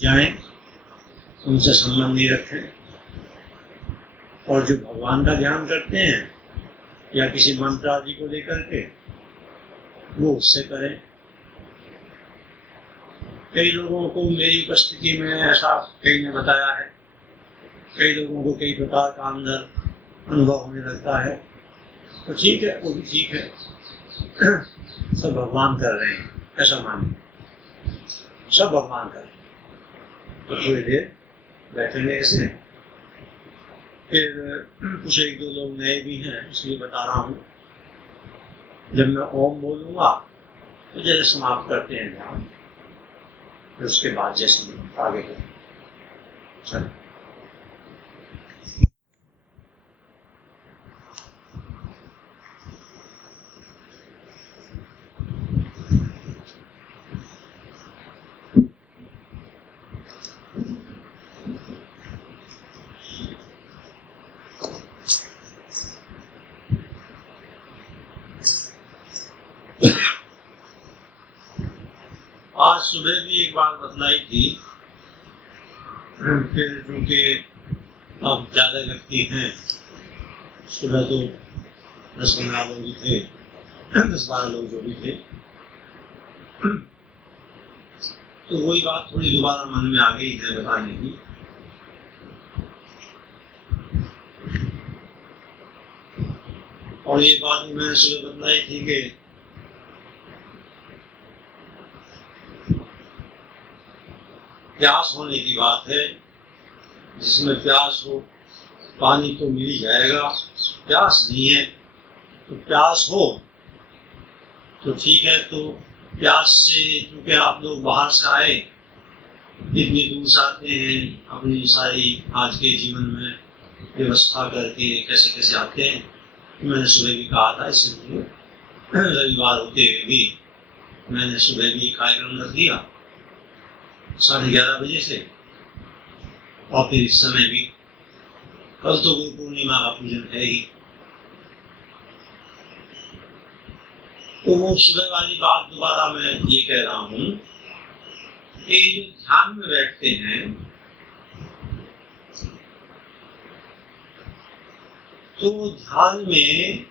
जाएं, उनसे संबंध नहीं रखें, और जो भगवान का ध्यान करते हैं या किसी मंत्र आदि को लेकर के, वो उससे करें। कई लोगों को मेरी उपस्थिति में ऐसा कई ने बताया है, कई लोगों को कई प्रकार का अंदर अनुभव होने लगता है, तो ठीक है, वो भी ठीक है, सब भगवान कर रहे हैं ऐसा मानिए, सब भगवान कर रहे हैं। तो थोड़ी देर बैठेंगे ऐसे, फिर कुछ एक दो लोग नए भी हैं इसलिए बता रहा हूँ, जब मैं ओम बोलूँगा तो जैसे समाप्त करते हैं ध्यान, फिर उसके बाद जैसे आगे चलो। आज सुबह भी एक बात बतलाई थी, फिर क्योंकि अब ज्यादा व्यक्ति हैं, सुबह तो 10-15 लोग ही थे, 10-12 लोग जो भी थे, तो वही बात थोड़ी दोबारा मन में आ गई है बताने की। और ये बात भी मैंने सुबह बतलाई थी कि प्यास होने की बात है, जिसमें प्यास हो पानी तो मिल ही जाएगा, प्यास नहीं है तो प्यास हो तो ठीक है। तो प्यास से, क्योंकि आप लोग बाहर से आए, इतनी दूर से आते हैं, अपनी सारी आज के जीवन में व्यवस्था करके कैसे कैसे आते हैं, तो मैंने सुबह भी कहा था, इसलिए रविवार होते हुए भी मैंने सुबह भी कार्यक्रम रख दिया 11:30 बजे से, और फिर इस समय भी, कल तो गुरु पूर्णिमा का पूजन है ही, तो वो सुबह वाली बात दोबारा मैं ये कह रहा हूँ कि जो ध्यान में बैठते हैं तो ध्यान में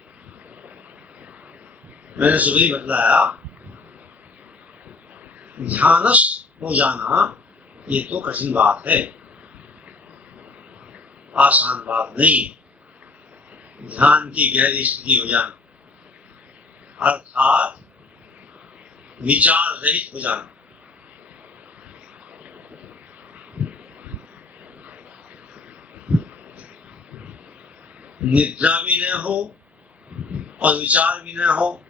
मैंने सुबह ही बतलाया, ध्यानस्थ हो जाना ये तो कठिन बात है, आसान बात नहीं। ध्यान की गहरी स्थिति हो जाना अर्थात विचार रहित हो जाना, निद्रा भी न हो और विचार भी न हो,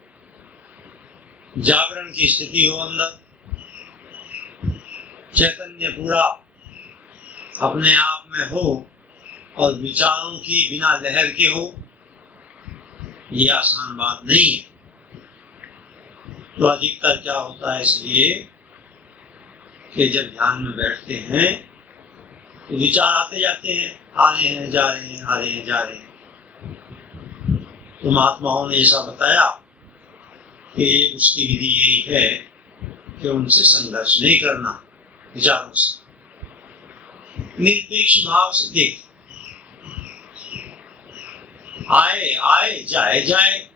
जागरण की स्थिति हो, अंदर चैतन्य पूरा अपने आप में हो और विचारों की बिना लहर के हो, ये आसान बात नहीं है। तो अधिकतर क्या होता है, इसलिए कि जब ध्यान में बैठते हैं तो विचार आते जाते हैं, आ रहे हैं जा रहे हैं, आ रहे हैं जा रहे हैं। तो महात्माओं ने ऐसा बताया कि उसकी विधि यही है कि उनसे संघर्ष नहीं करना, विचारों से निरपेक्ष भाव से देख, आए आए जाए जाए,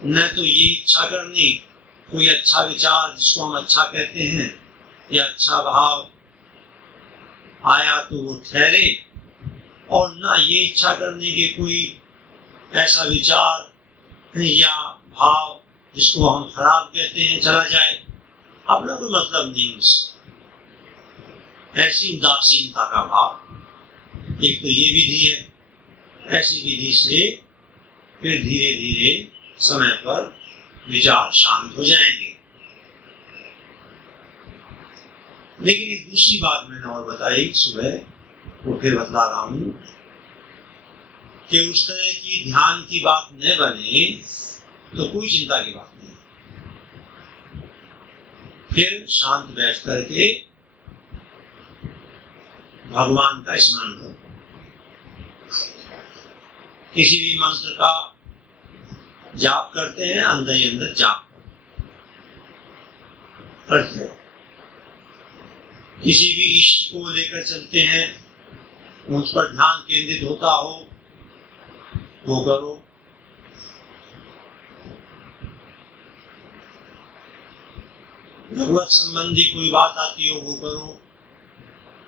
न तो ये इच्छा करनी कोई अच्छा विचार जिसको हम अच्छा कहते हैं या अच्छा भाव आया तो वो ठहरे, और ना ये इच्छा करने के कोई ऐसा विचार या भाव जिसको हम खराब कहते हैं चला जाए, अपना कोई मतलब नहीं उससे। ऐसी उदासीनता का भाव, एक तो ये विधि है। ऐसी विधि से फिर धीरे धीरे समय पर विचार शांत हो जाएंगे। लेकिन एक दूसरी बात मैंने और बताई सुबह, वो फिर बतला रहा हूं कि उस तरह की ध्यान की बात न बने तो कोई चिंता की बात नहीं, फिर शांत बैठ करके भगवान का स्मरण करो। किसी भी मंत्र का जाप करते हैं, अंदर ही अंदर जाप करो। करते हो। किसी भी इष्ट को लेकर चलते हैं, उस पर ध्यान केंद्रित होता हो, वो करो। भगवत संबंधी कोई बात आती हो, वो करो।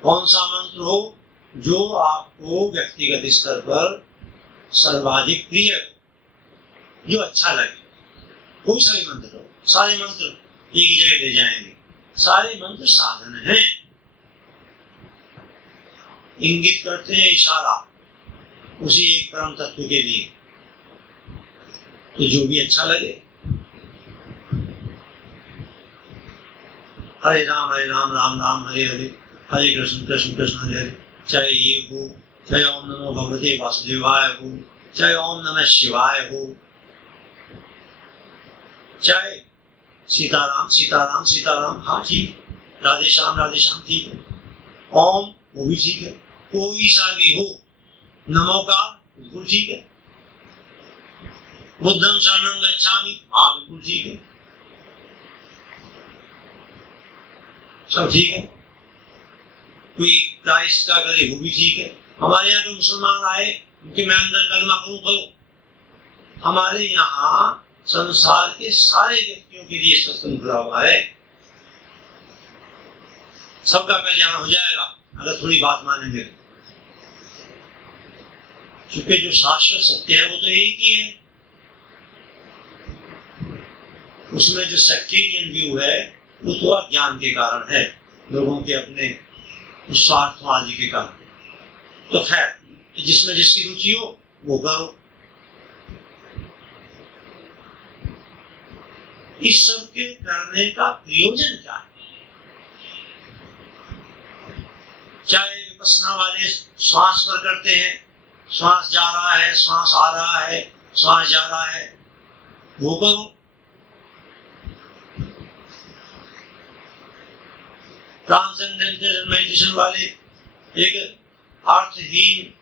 कौन सा मंत्र हो जो आपको व्यक्तिगत स्तर पर सर्वाधिक प्रिय हो, जो अच्छा लगे। कोई सा भी मंत्र हो, सारे मंत्र एक ही जगह ले जाएंगे। सारे मंत्र साधन हैं, इंगित करते हैं, इशारा उसी एक परम तत्व के लिए। तो जो भी अच्छा लगे। हरे राम राम राम हरे हरे, हरे कृष्ण कृष्ण कृष्ण हरे हरे। चाहे ये हो, चाहे ओम नमो भगवते वासुदेवाय हो, चाहे ओम नमः शिवाय हो, चाहे सीताराम सीताराम सीताराम, हाँ ठीक, राधे श्याम ठीक है, ओम वो भी ठीक है, कोई सा भी हो, नमो का बिल्कुल ठीक है, बुद्धं शरणं गच्छामि, हाँ बिल्कुल ठीक है, सब ठीक है। कोई क्राइस्ट का करे वो भी ठीक है। हमारे यहाँ जो मुसलमान आए उनके मैं अंदर कलमा करूं तो हमारे यहाँ संसार के सारे व्यक्तियों के लिए सत्संग खुला हुआ है, सबका कल्याण हो जाएगा अगर थोड़ी बात मानेंगे। क्योंकि जो शाश्वत सत्य है वो तो एक ही है, उसमें जो सेक्टेरियन व्यू है वो तो अज्ञान के कारण है, लोगों के अपने स्वार्थवादी के कारण। तो खैर, जिसमें जिसकी रुचि हो वो करो। इस सब के करने का प्रयोजन क्या है? चाहे विपश्यना वाले श्वास पर करते हैं, श्वास जा रहा है, श्वास आ रहा है, श्वास जा रहा है, वो करो। ट्रांसेंडेंटल मेडिटेशन वाले एक अर्थहीन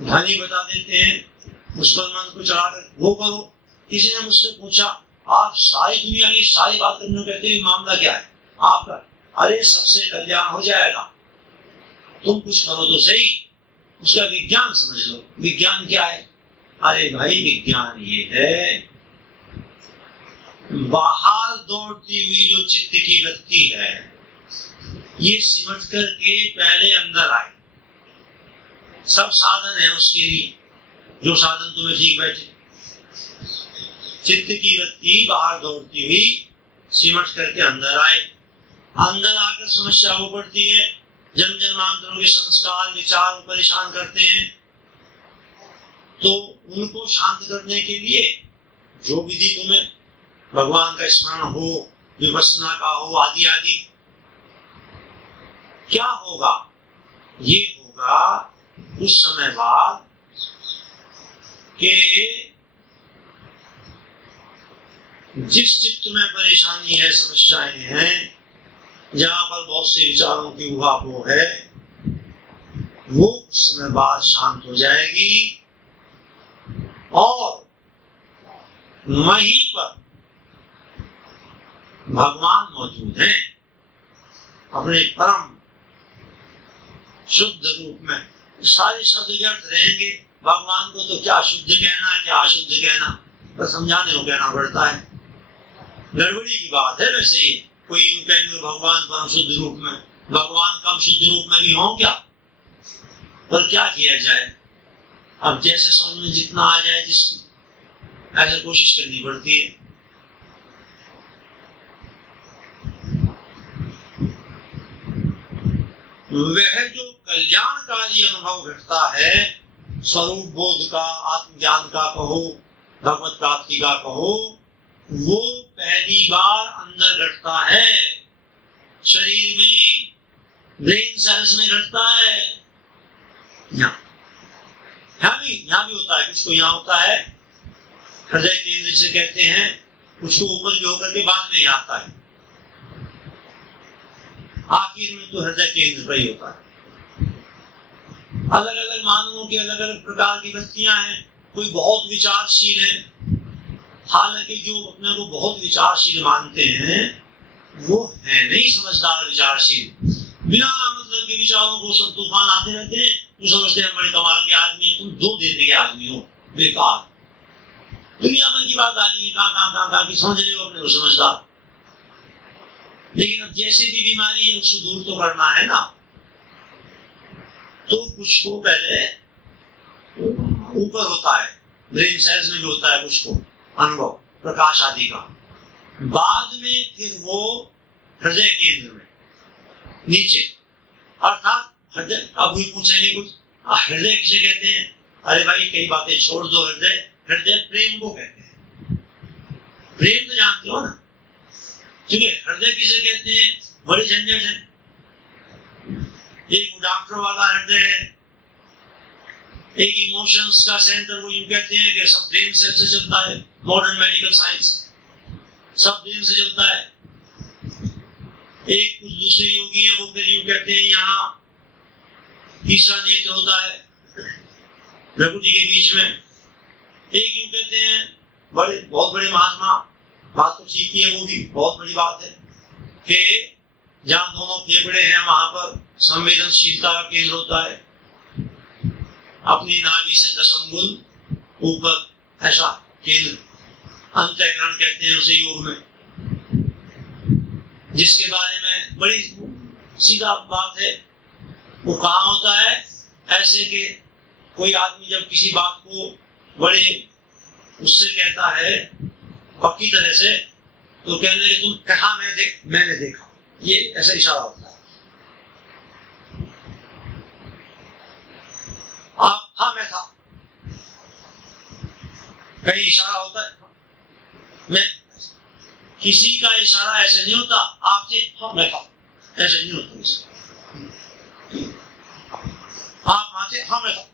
ध्वनि बता देते हैं, उस पर मन को चढ़ाकर वो करो। किसी ने मुझसे पूछा, आप सारी दुनिया की सारी बात करने कहते हैं, मामला क्या है आपका? अरे सबसे कल्याण हो जाएगा, तुम कुछ करो तो सही, उसका विज्ञान समझ लो। विज्ञान क्या है? अरे भाई विज्ञान ये है, बाहर दौड़ती हुई जो चित्त की वृत्ति है ये सिमट करके पहले अंदर आए। सब साधन है उसके लिए, जो साधन तुम्हें ठीक बैठे। चित्त की वृत्ति बाहर दौड़ती हुई सिमट करके अंदर आए। अंदर आकर समस्या हो पड़ती है, जन्म जन्मांतरों के संस्कार विचार परेशान करते हैं। तो उनको शांत करने के लिए जो विधि तुम्हें भगवान का स्मरण हो, विपश्यना का हो, आदि आदि, क्या होगा? ये होगा कुछ समय बाद कि जिस चित्त में परेशानी है, समस्याएं हैं, जहां पर बहुत से विचारों की उहापोह है, वो कुछ समय बाद शांत हो जाएगी और वहीं पर भगवान मौजूद हैं अपने परम शुद्ध रूप में। सारे शब्द व्यर्थ रहेंगे, भगवान को तो क्या शुद्ध कहना क्या अशुद्ध कहना, पर समझाने को कहना पड़ता है। गड़बड़ी की बात है। वैसे ही कोई यूं कहेंगे भगवान परम शुद्ध रूप में, भगवान कम शुद्ध रूप में भी हों क्या? पर क्या किया जाए, अब जैसे समझ में जितना आ जाए जिसकी, ऐसे कोशिश करनी पड़ती है। वह जो कल्याणकारी अनुभव घटता है, स्वरूप बोध का, आत्मज्ञान का कहो, भगवत प्राप्ति का कहो, वो पहली बार अंदर घटता है, शरीर में, ब्रेन सेल्स में घटता है। यहाँ भी होता है, कुछ को यहाँ होता है, हृदय केंद्र से कहते हैं, कुछ को ऊपर भी होकर के बाद में आता है, आखिर में तो हृदय केंद्र पर ही होता है। अलग अलग मानवों की अलग अलग प्रकार की वृत्तियां हैं। कोई बहुत विचारशील है, हालांकि जो अपने को बहुत विचारशील मानते हैं वो है नहीं समझदार विचारशील। बिना मतलब के विचारों को सब तूफान आते रहते हैं, तो समझते हैं बड़े कमाल के आदमी हैं। तुम 2 दिन के आदमी हो, बेकार। दुनिया भर की बात आ रही है, कहाँ की समझ रहे हो अपने को समझदार। लेकिन अब जैसे भी बीमारी है उसको दूर तो करना है ना, तो कुछ को पहले ऊपर होता है, ब्रेन सेल्स में भी होता है कुछ को अनुभव प्रकाश आदि का, बाद में फिर वो हृदय केंद्र में नीचे, अर्थात हृदय। अब भी पूछेंगे कुछ, हृदय किसे कहते हैं? अरे भाई कई बातें छोड़ दो, हृदय प्रेम को कहते हैं। प्रेम तो जानते हो ना, क्योंकि हृदय किसे कहते हैं? बड़ी झंझट है। एक डॉक्टर वाला हृदय है, एक इमोशंस का सेंटर, वो यूं कहते हैं कि सब ब्रेन सेल से चलता है। मॉडर्न मेडिकल साइंस सब ब्रेन से चलता है। एक कुछ दूसरे योगी हैं, वो फिर यूं कहते हैं यहाँ तीसरा नेत्र होता है प्रकृति के बीच में। एक यूं कहते हैं, बहुत बड़े महात्मा, बात तो ठीक ही है, वो भी बहुत बड़ी बात है कि जहाँ दोनों फेफड़े हैं वहां पर संवेदनशीलता का केंद्र होता है, अपनी नाभि से 10 अंगुल ऊपर, ऐसा केंद्र अंतःकरण कहते हैं उसे योग में, जिसके बारे में बड़ी सीधा बात है। वो कहाँ होता है? ऐसे कि कोई आदमी जब किसी बात को बड़े उससे कहता है पक्की तरह से, तो कहने लगे तुम कहा मैंने देखा, ये ऐसा इशारा होता है। आप हाँ मैं था, कहीं इशारा होता है। मैं किसी का इशारा ऐसे नहीं होता, आपसे हाँ मैं था ऐसे नहीं होता। आप माते हाँ मैं था,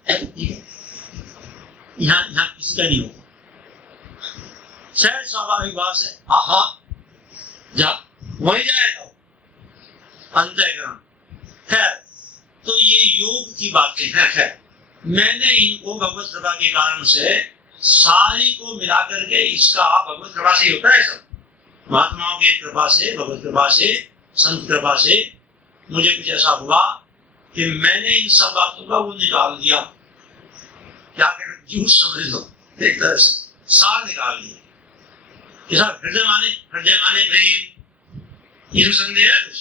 यहाँ किसी का नहीं होता। शायद स्वाभाविक बात है, हाँ जा वही जाएगा अंतःकरण। खैर, तो ये योग की बातें हैं। खैर, मैंने इनको भगवत कृपा के कारण से सारी को मिला करके, इसका भगवत कृपा से होता है सब, महात्माओं की कृपा से, भगवत कृपा से, संत कृपा से मुझे कुछ ऐसा हुआ कि मैंने इन सब बातों का वो निकाल दिया। क्या कहना, जूस समझ लो, एक तरह से सार निकाल दिया। हृदय माने प्रेम, ये संदेह है कुछ?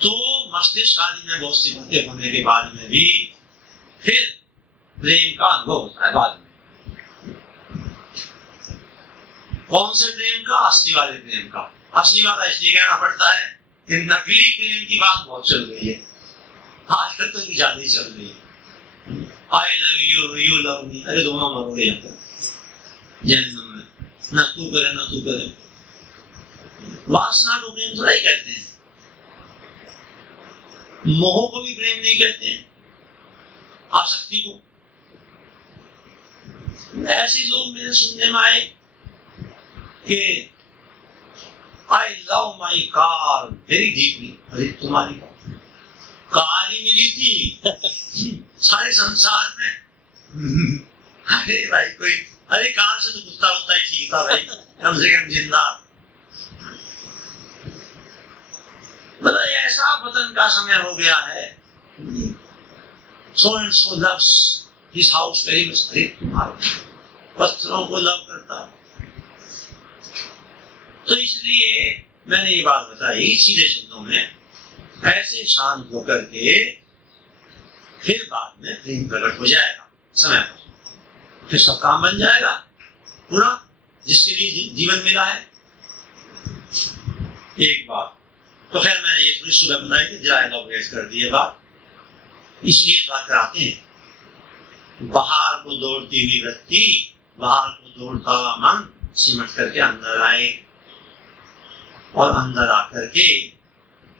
तो मस्तिष्क आदि में बहुत सी बातें होने के बाद में भी फिर प्रेम का अनुभव होता है बाद में। कौन से प्रेम का? असली वाले प्रेम का। असली वाला इसलिए कहना पड़ता है कि नकली प्रेम की बात बहुत चल रही है आजकल, तो ज्यादा ही चल रही है। I love you, you love me, अरे दोनों मरोगे जन्म में, ना तू करे ना तू करे। वासना को प्रेम थोड़ा ही कहते हैं, मोह को भी प्रेम नहीं कहते हैं, आसक्ति को। ऐसे लोग मेरे सुनने में आए कि I love my car very deeply. अरे तुम्हारी कार ही मिली थी सारे संसार में। अरे भाई कोई, अरे कार से तो कुत्ता होता ही ठीक था भाई, कम से कम जिंदा। मतलब ऐसा पतन का समय हो गया है। So and so loves his house very much. अरे तुम्हारे पत्थरों को लव करता। तो इसलिए मैंने ये बात बताई सीधे शब्दों में, ऐसे शांत होकर के फिर बाद में प्रेम प्रकट हो जाएगा समय पर, फिर सब काम बन जाएगा पूरा जिसके लिए जीवन मिला है। एक बात तो खैर मैंने ये थोड़ी सुबह बताई थी, जरा एलॉबरेट कर दिए बात। इसलिए बात कराते हैं, बाहर को दौड़ती हुई व्यक्ति, बाहर को दौड़ता हुआ मन सिमट करके अंदर आए, और अंदर आकर के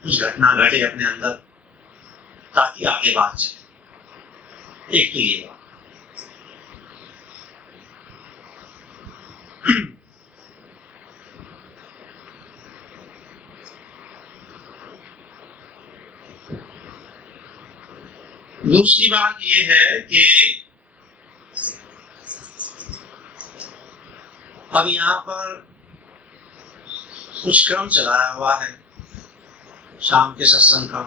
कुछ घटना घटे अपने अंदर, ताकि आगे बात चले। एक तो ये बात। दूसरी बात यह है कि अब यहाँ पर कुछ क्रम चलाया हुआ है शाम के सत्संग का।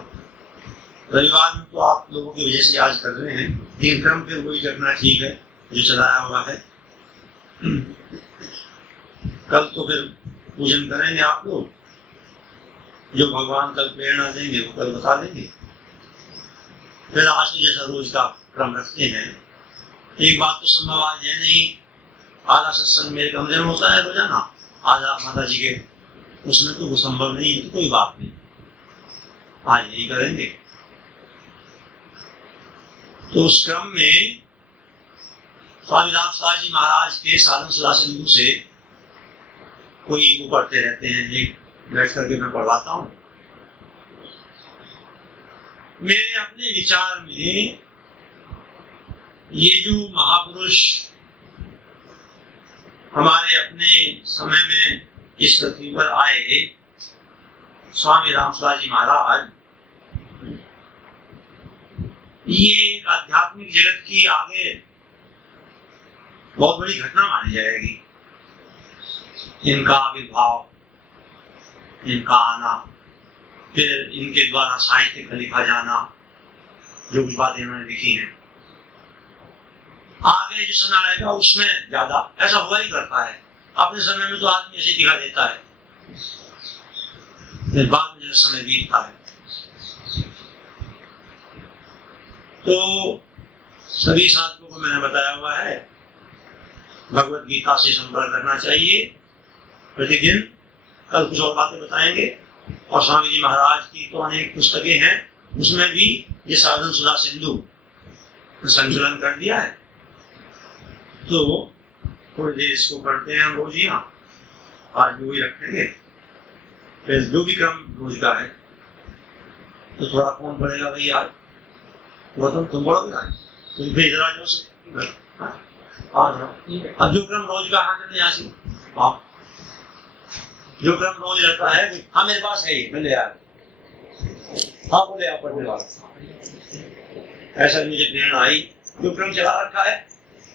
रविवार में तो आप लोगों की वजह से आज कर रहे हैं, लेकिन क्रम फिर वही करना ठीक है जो चलाया हुआ है। कल तो फिर पूजन करेंगे आप लोग, जो भगवान कल प्रेरणा देंगे वो कल बता देंगे। फिर आज तो जैसा रोज का क्रम रखते हैं। एक बात तो संभव आज है नहीं, आधा सत्संग मेरे कमरे में होता है रोजाना, आधा माता जी के, उसमें तो वो संभव नहीं है, तो कोई बात नहीं, आज यही करेंगे। तो उस क्रम में स्वामी रामदास जी महाराज के साधन सदा सिंधु से कोई वो पढ़ते रहते हैं, एक बैठ करके मैं पढ़वाता हूँ। मेरे अपने विचार में ये जो महापुरुष हमारे अपने समय में इस पृथ्वी पर आए, स्वामी रामदास जी महाराज, ये एक आध्यात्मिक जगत की आगे बहुत बड़ी घटना मानी जाएगी। इनका आविर्भाव, इनका आना, फिर इनके द्वारा साहित्य का लिखा जाना, जो कुछ बातें इन्होंने लिखी हैं, आगे जो समय आएगा उसमें ज्यादा ऐसा हुआ ही करता है। अपने समय में तो आदमी ऐसे दिखा देता है, फिर बाद में समय बीतता है। तो सभी साथियों को मैंने बताया हुआ है, भगवत गीता से संपर्क करना चाहिए प्रतिदिन। कल कुछ और बातें बताएंगे, और स्वामी जी महाराज की तो अनेक पुस्तकें हैं, उसमें भी ये साधन सुधा सिंधु संकलन कर दिया है। तो थोड़ी देर इसको पढ़ते हैं रोज, यहाँ आज भी वही रखेंगे। फिर जो भी क्रम रोज का है, तो थोड़ा कौन पड़ेगा भाई आज, गौतम तुम पढ़ोगे आज, तुम भी इधर आ जाओ से अब जो क्रम रोज का है यहाँ से, जो क्रम रोज रहता है, हाँ मेरे पास है, मिल यार, हाँ बोले आप पढ़ने वाला, ऐसा मुझे प्रेरणा आई। जो क्रम चला रखा है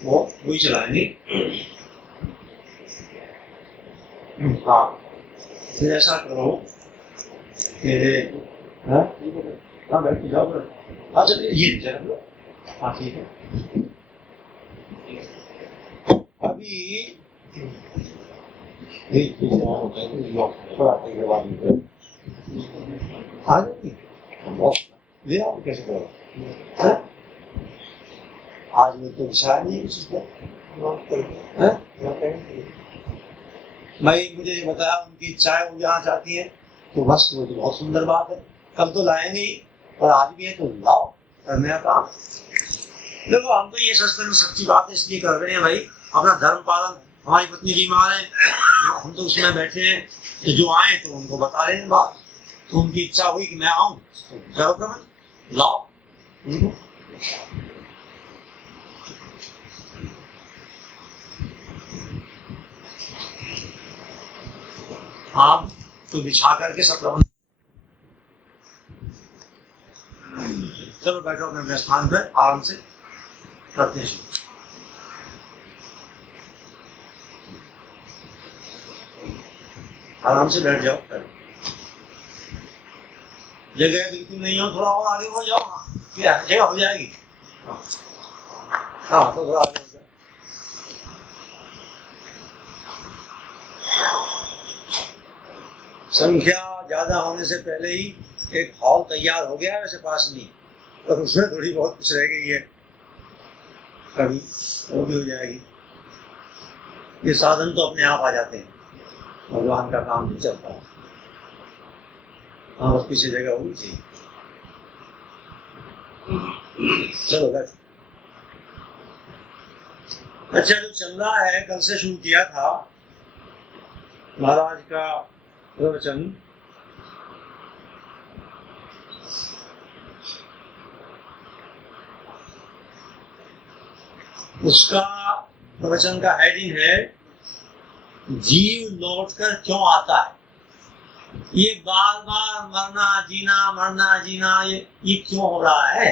वो वही चलाएंगे। हाँ फिर ऐसा करो कि हाँ बैठ के जाओ, हाँ चलिए ये चलो, हाँ ठीक है। अभी कैसे करो, आज में तो विचार नहीं भाई, मुझे बताया उनकी इच्छाएं वो यहाँ चाहती है, तो बस वो तो बहुत सुंदर बात है। कल तो लाएंगे ही, और आज भी है तो लाओ, करने का काम। देखो हम तो ये सत्संग सच्ची बात इसलिए कर रहे हैं भाई, अपना धर्म पालन, हमारी पत्नी बीमार है, हम तो उसमें बैठे हैं, तो जो आए तो उनको बता रहे हैं बात, तो उनकी इच्छा हुई कि मैं आऊं, तो करो क्रम, लाओ। आप तो बिछा करके सब प्रबंध, चलो बैठो अपने स्थान पर, आराम से करते हैं। आराम से बैठ जाओ, जगह बिल्कुल नहीं हो, थोड़ा और आगे हो जाओ, जगह हो जाएगी। हाँ तो थोड़ा आगे हो जाओ। संख्या ज्यादा होने से पहले ही एक हॉल तैयार हो गया है वैसे पास में, और उसमें थोड़ी बहुत कुछ रह गई है, कभी वो भी हो जाएगी। ये साधन तो अपने आप आ जाते हैं, भगवान का काम नहीं चलता। हाँ बस पीछे जगह होनी चाहिए। चलो बैठ। अच्छा जो चल रहा है, कल से शुरू किया था महाराज का प्रवचन, उसका प्रवचन का हेडिंग है जीव लौटकर क्यों आता है। ये बार बार मरना जीना ये क्यों हो रहा है।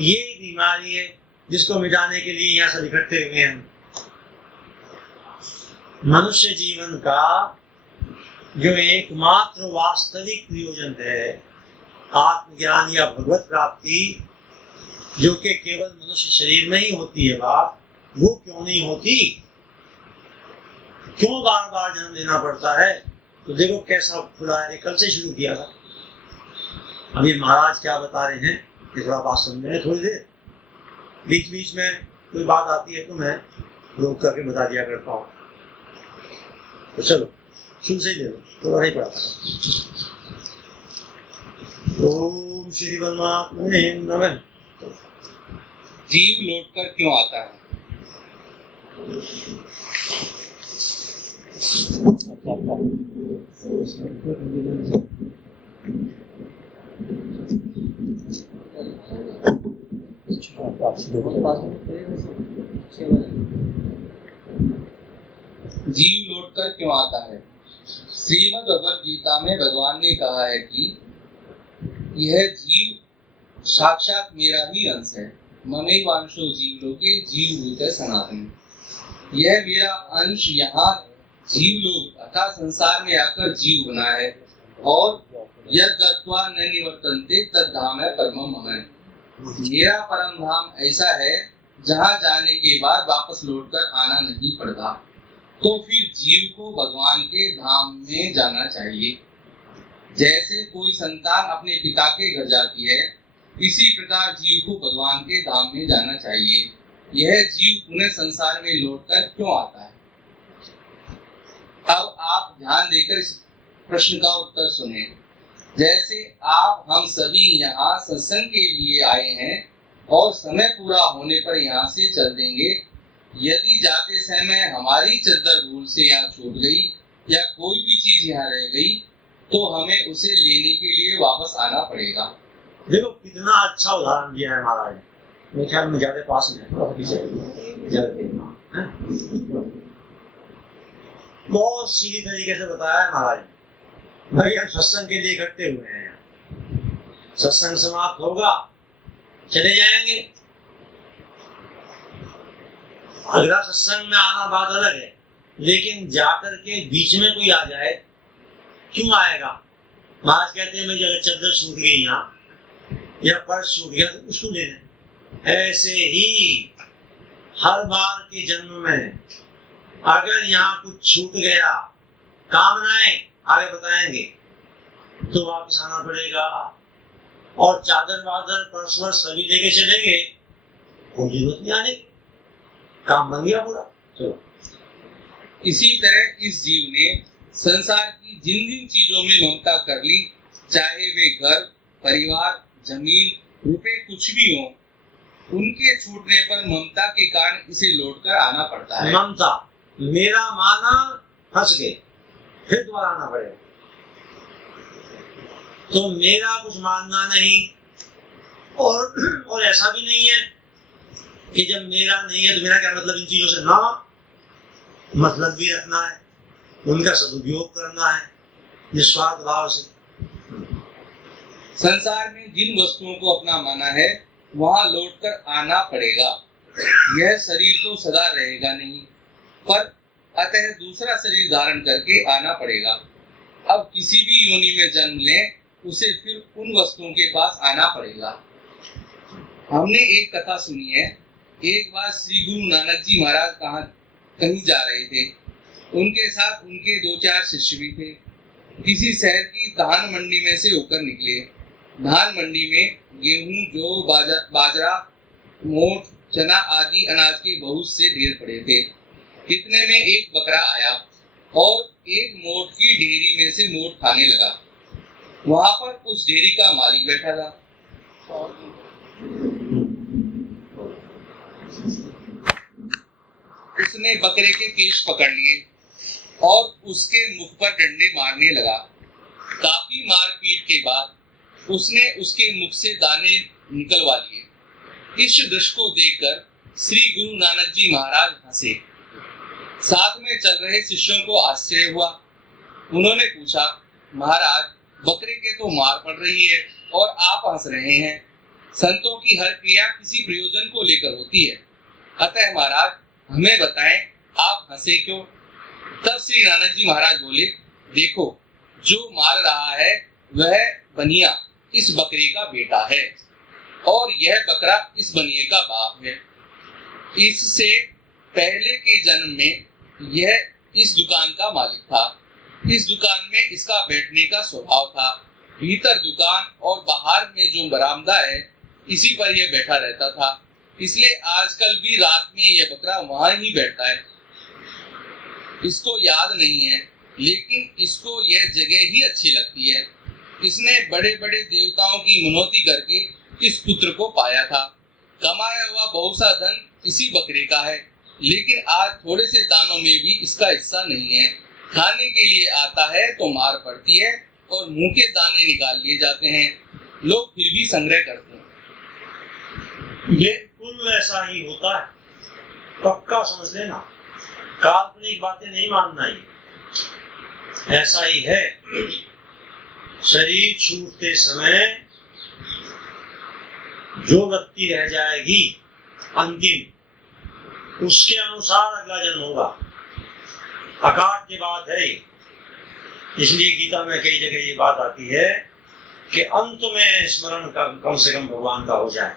ये बीमारी है जिसको मिटाने के लिए यहाँ सब इकट्ठे हुए हैं। मनुष्य जीवन का जो एकमात्र वास्तविक प्रयोजन है, आत्मज्ञान या भगवत प्राप्ति, जो कि केवल मनुष्य शरीर में ही होती है बात, वो क्यों नहीं होती? क्यों बार बार जन्म लेना पड़ता है? तो देखो कैसा खुला है, कल से शुरू किया था। अभी महाराज क्या बता रहे हैं कि थोड़ा बात समझे, थोड़ी देर बीच बीच में कोई बात आती है तो मैं रोक करके बता दिया करता हूँ। तो चलो शुरू से ही ले लो, थोड़ा नहीं पड़ा था। ओम श्री परमात्मने नमः। जीव लौटकर क्यों आता है? जीव लौटकर क्यों आता है? श्रीमद् भगवद गीता में भगवान ने कहा है कि यह जीव साक्षात मेरा ही अंश है। ममैवांशो जीव लोके जीव भूते सनातन। यह मेरा अंश यहाँ जीव लोग अर्थात संसार में आकर जीव बना है और यद गत्वा न निवर्तन्ते तद धाम है परमम मम। मेरा परम धाम ऐसा है जहाँ जाने के बाद वापस लौटकर आना नहीं पड़ता। तो फिर जीव को भगवान के धाम में जाना चाहिए। जैसे कोई संतान अपने पिता के घर जाती है, इसी प्रकार जीव को भगवान के धाम में जाना चाहिए। यह जीव पुनः संसार में लौटकर क्यों आता है? अब आप ध्यान देकर इस प्रश्न का उत्तर सुने। जैसे आप हम सभी यहाँ सत्संग के लिए आए हैं और समय पूरा होने पर यहाँ से चल देंगे। यदि जाते समय हमारी चद्दर भूल से यहाँ छूट गई या कोई भी चीज यहाँ रह गई तो हमें उसे लेने के लिए वापस आना पड़ेगा। देखो कितना अच्छा उदाहरण दिया है महाराज। मेरे ख्याल में ज्यादा पास में बहुत सीधी तरीके से बताया है महाराज। भाई हम सत्संग के लिए इकट्ठे हुए हैं, सत्संग समाप्त होगा चले जाएंगे। अगला सत्संग में आना बात अलग है, लेकिन जाकर के बीच में कोई आ जाए, क्यों आएगा? महाराज कहते हैं मेरी अगर चद्दर छूट गई यहाँ या पर्स छूट गया तो उसको लेना। ऐसे ही हर बार के जन्म में अगर यहाँ कुछ छूट गया, कामनाएं आगे बताएंगे, तो वापस आना पड़ेगा। और चादर वादर पर्स वर्स सभी लेके चलेंगे, कोई जरूरत नहीं आने, काम बन गया पूरा। चलो इसी तरह इस जीव ने संसार की जिन जिन चीजों में ममता कर ली, चाहे वे घर, परिवार, जमीन, रुपए कुछ भी हो, उनके छूटने पर ममता के कारण इसे लौटकर आना पड़ता है। ममता मेरा माना, फंस गए, फिर दोबारा आना पड़ेगा। तो मेरा कुछ मानना नहीं, और ऐसा भी नहीं है कि जब मेरा नहीं है तो मेरा क्या मतलब इन चीजों से, ना मतलब भी रखना है, उनका सदुपयोग करना है निस्वार्थ भाव से। संसार में जिन वस्तुओं को अपना माना है वहां लौटकर आना पड़ेगा। यह शरीर तो सदा रहेगा नहीं, पर अतः दूसरा शरीर धारण करके आना पड़ेगा। अब किसी भी योनि में जन्म ले, उसे फिर उन वस्तुओं के पास आना पड़ेगा। हमने एक कथा सुनी है। एक बार श्री गुरु नानक जी महाराज कहीं जा रहे थे। उनके साथ उनके 2-4 शिष्य भी थे। किसी शहर की धान मंडी में से होकर निकले। धान मंडी में गेहूं, जौ, बाजरा, मोठ, चना आदि अनाज के बहुत से ढेर पड़े थे। इतने में एक बकरा आया और एक मोठ की ढेरी में से मोठ खाने लगा। वहां पर उस ढेरी का मालिक बैठा था। उसने बकरे के केश पकड़ लिए और उसके मुख पर डंडे मारने लगा। काफी मारपीट के बाद उसने उसके मुख से दाने निकलवा लिए। इस दृश्य को देखकर श्री गुरु नानक जी महाराज हंसे। साथ में चल रहे शिष्यों को आश्चर्य हुआ। उन्होंने पूछा, महाराज बकरे के तो मार पड़ रही है और आप हंस रहे हैं। संतों की हर क्रिया किसी प्रयोजन को लेकर होती है, अतः महाराज हमें बताएं आप हंसे क्यों? तब श्री नानक जी महाराज बोले, देखो जो मार रहा है वह बनिया इस बकरे का बेटा है और यह बकरा इस बनिए का बाप है। इससे पहले के जन्म में यह इस दुकान का मालिक था। इस दुकान में इसका बैठने का स्वभाव था। भीतर दुकान और बाहर में जो बरामदा है इसी पर यह बैठा रहता था, इसलिए आजकल भी रात में यह बकरा वहां ही बैठता है। इसको याद नहीं है, लेकिन इसको यह जगह ही अच्छी लगती है। इसने बड़े बड़े देवताओं की मनौती करके इस पुत्र को पाया था। कमाया हुआ बहुत सा धन इसी बकरे का है, लेकिन आज थोड़े से दानों में भी इसका हिस्सा नहीं है। खाने के लिए आता है तो मार पड़ती है और मुंह के दाने निकाल लिए जाते हैं। लोग फिर भी संग्रह करते हैं। बिल्कुल ऐसा ही होता है, पक्का समझ लेना, काल्पनिक बातें नहीं मानना ही। ऐसा ही है। शरीर छूटते समय जो व्यक्ति रह जाएगी अंतिम, उसके अनुसार अगला जन्म होगा। अकाट की बात है। इसलिए गीता में कई जगह ये बात आती है कि अंत में स्मरण कम से कम भगवान का हो जाए।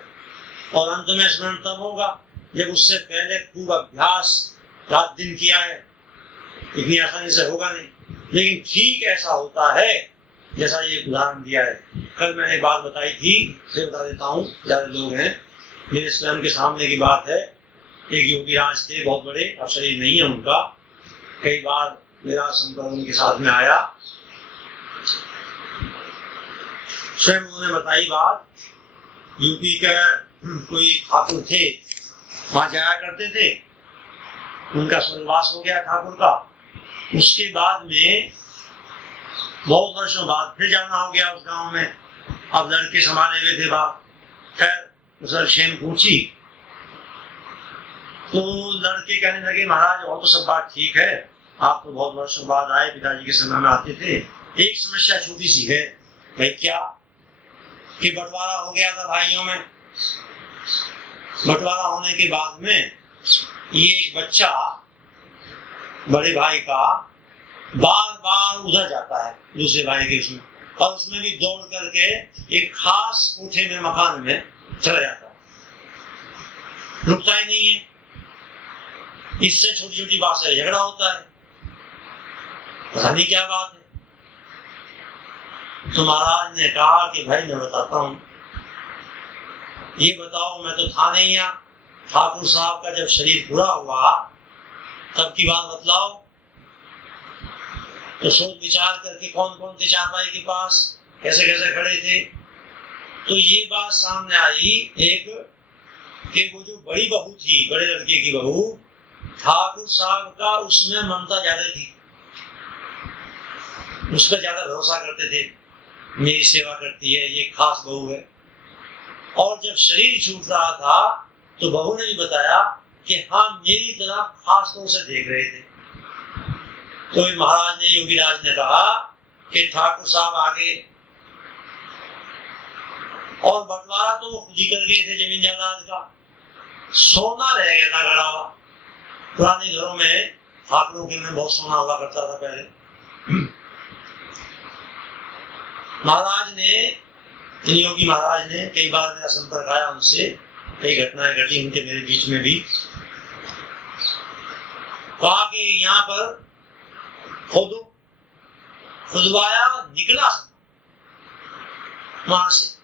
और अंत में स्मरण तब होगा जब उससे पहले खूब अभ्यास रात दिन किया है। इतनी आसानी से होगा नहीं, लेकिन ठीक ऐसा होता है जैसा ये उदाहरण दिया है। कल मैंने बात बताई थी, फिर बता देता हूँ, ज्यादा लोग हैं, मेरे स्वयं के सामने की बात है। एक योगी राज थे, बहुत बड़े, अब शरीर नहीं है उनका। कई बार मेरा संपर्क उनके साथ में आया, स्वयं उन्होंने बताई बात। यूपी का कोई ठाकुर थे, वहां जाया करते थे, उनका स्वर्गवास हो गया ठाकुर का। उसके बाद में बहुत वर्षों बाद फिर जाना हो गया उस गांव में। अब लड़के संभाले हुए थे बाप। खैर उस शेम पूछी तो लड़के कहने लगे, महाराज और तो सब बात ठीक है, आप तो बहुत वर्षों बाद आए, पिताजी के समय में आते थे। एक समस्या छोटी सी है। भाई क्या कि बंटवारा हो गया था भाइयों में। बंटवारा होने के बाद में ये एक बच्चा बड़े भाई का बार बार उधर जाता है दूसरे भाई के उसमें, और उसमें भी दौड़ करके एक खास कोठे में मकान में चला जाता है, रुकता ही नहीं है। इससे छोटी छोटी बात से झगड़ा होता है, पता नहीं क्या बात है। तो महाराज ने कहा कि भाई मैं बताता हूँ, ये बताओ, मैं तो था नहीं यहाँ, ठाकुर साहब का जब शरीर पूरा हुआ तब की बात बतलाओ। तो सोच विचार करके कौन कौन थे चारपाई के पास, कैसे कैसे खड़े थे, तो ये बात सामने आई एक कि वो जो बड़ी बहू थी, बड़े लड़के की बहू, ठाकुर साहब का उसमें ममता ज्यादा थी, उस पर ज्यादा भरोसा करते थे, मेरी सेवा करती है, ये खास बहू है। और जब शरीर छूट रहा था तो बहू ने भी बताया कि हाँ मेरी तरफ खास तौर से देख रहे थे। तो महाराज ने, योगी राज ने कहा कि ठाकुर साहब आगे, और बंटवारा तो वो खुद ही कर गए थे जमीन जायदाद का, सोना रह गया था गड़ा हुआ। पुराने घरों में ठाकुरों के में बहुत सोना हुआ करता था पहले। महाराज ने, योगी महाराज ने, कई बार मेरा संपर्क आया उनसे, कई घटनाएं घटी उनके मेरे बीच में भी। कहा कि यहाँ पर खोदो, खुदवाया, निकला वहां से।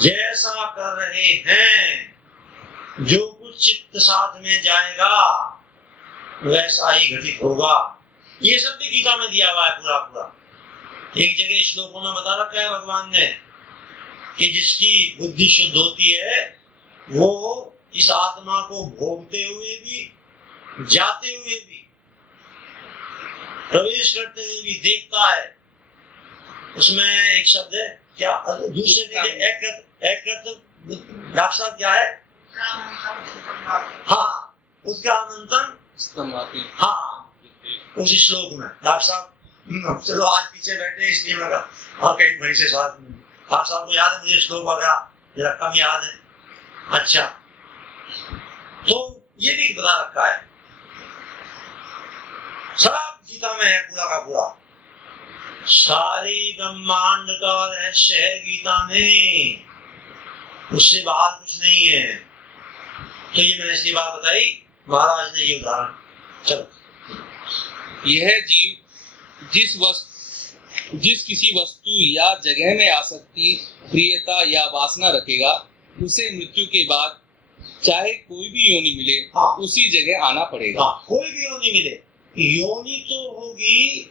जैसा कर रहे हैं, जो कुछ चित्त साथ में जाएगा वैसा ही घटित होगा। ये सब भी गीता में दिया हुआ है पूरा पूरा। एक जगह श्लोकों में बता रखा है भगवान ने कि जिसकी बुद्धि शुद्ध होती है वो इस आत्मा को भोगते हुए भी, जाते हुए भी, प्रवेश करते हुए भी देखता है। उसमें एक शब्द है क्या, दूसरे डॉक्टर क्या है, हाँ उसका अनंतन, हाँ उस श्लोक में डॉक्टर साहब, चलो आज पीछे बैठे इसलिए मैं हाँ कहीं वहीं से स्वाद, डॉक्टर साहब को याद है मुझे श्लोक वगैरह जरा कम याद है। अच्छा, तो ये भी बता रखा है, सब गीता में है पूरा का पूरा। सारे ब्रह्मांड का रहस्य है गीता में, उससे बाहर कुछ नहीं है। तो ये मैंने इसलिए बात बताई, महाराज ने ये उदाहरण। चलो, यह जीव जिस किसी वस्तु या जगह में आसक्ति, प्रियता या वासना रखेगा, उसे मृत्यु के बाद चाहे कोई भी योनि मिले, हाँ, उसी जगह आना पड़ेगा। हाँ, कोई भी योनि मिले। योनि तो होगी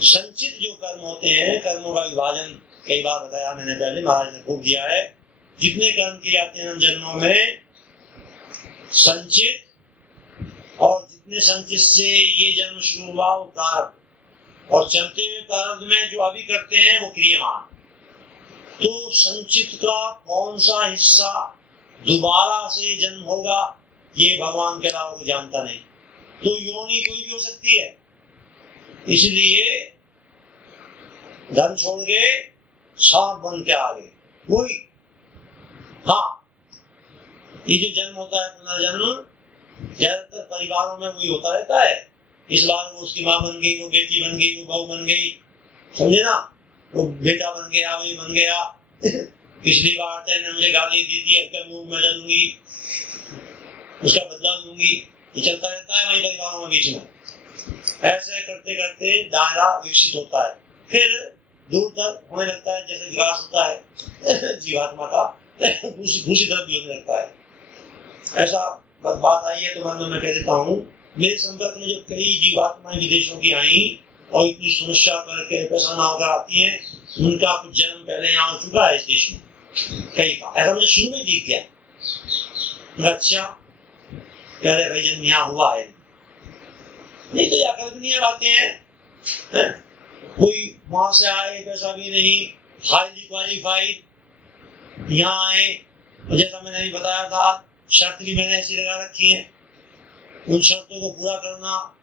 संचित जो कर्म होते हैं, कर्मों का विभाजन कई बार बताया मैंने पहले, महाराज ने खूब दिया है। जितने कर्म किए जाते हैं जन्मों में संचित, और जितने संचित से ये जन्म शुरू हुआ वो प्रारब्ध, और चलते हुए प्रारब्ध में जो अभी करते हैं वो क्रियमान। तो संचित का कौन सा हिस्सा दोबारा से जन्म होगा ये भगवान के अलावा कोई जानता नहीं। तो योनि कोई भी हो सकती है, इसलिए धन छोड़ के सांप बन के आ गए कोई। हाँ, ये जो जन्म होता है पुनर्जन्म, ज्यादातर परिवारों में वही होता रहता है। इस बार वो उसकी माँ बन गई, वो बेटी बन गई, वो बहू बन गई, समझे ना, वो बेटा बन गया, वही बन गया। पिछली बार तेने मुझे गाली दी थी, अब मुंह में डालूंगी, उसका बदला लूंगी। ये चलता रहता है वही परिवारों में बीच में। ऐसे करते करते दायरा विकसित होता है, फिर दूर तक होने लगता है जैसे विकास होता है जीवात्मा का, दूसरी तरफ भी होने लगता है। ऐसा बात आई है तो मैं कह देता हूँ, मेरे संपर्क में जो कई जीवात्माएं विदेशों की आई और इतनी समस्या करके परेशान होकर आती हैं, उनका कुछ जन्म पहले यहाँ हो चुका है इस देश में, कई का। ऐसा मुझे शुरू में दिख गया। अच्छा, कह रहे भाई जन्म यहाँ हुआ है, नहीं तो या कल्पनीय बातें हैं। कोई वहां से आए वैसा भी नहीं, हाईली क्वालिफाइड यहाँ आए। जैसा मैंने अभी बताया था, शर्त भी मैंने ऐसी लगा रखी है, उन शर्तों को पूरा करना।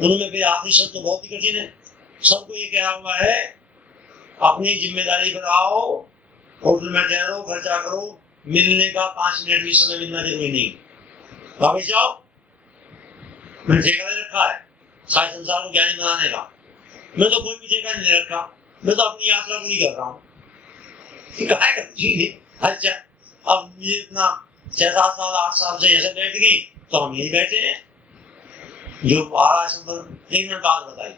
उनमें फिर आखिरी शर्त तो बहुत ही कठिन है। सबको ये कहा हुआ है अपनी जिम्मेदारी पर आओ, होटल में ठहरो, खर्चा करो, मिलने का 5 मिनट भी समय मिलना जरूरी नहीं, वापस जाओ। मैंने ठेका ले रखा है सारे संसार को ज्ञानी बनाने का। मैं तो कोई भी ठेका नहीं रखा, मैं तो अपनी यात्रा पूरी कर रहा हूँ। अच्छा, अब ये इतना 6-7 साल 8 साल से ऐसे बैठ गई तो हम यही बैठे हैं जो एक मिनट बात बताई,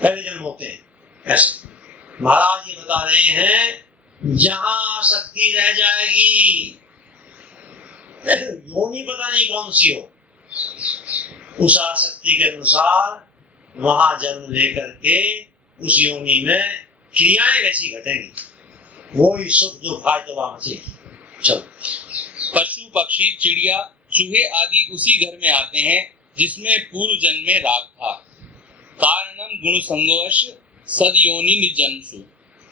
पहले जन्म होते हैं ऐसे। महाराज ये बता रहे हैं जहां आसक्ति रह जाएगी, योनि पता नहीं कौन सी हो, उस आसक्ति के अनुसार वहां जन्म लेकर के उस योनि में क्रियाएं वैसी घटेंगी, वो ही सुख दुख खाए तो वहां मचेगी। चलो, पशु पक्षी चिड़िया चूहे आदि उसी घर में आते हैं जिसमें पूर्व जन्म में राग था। कारणम गुण संगोश सद योनि निजन्मसु।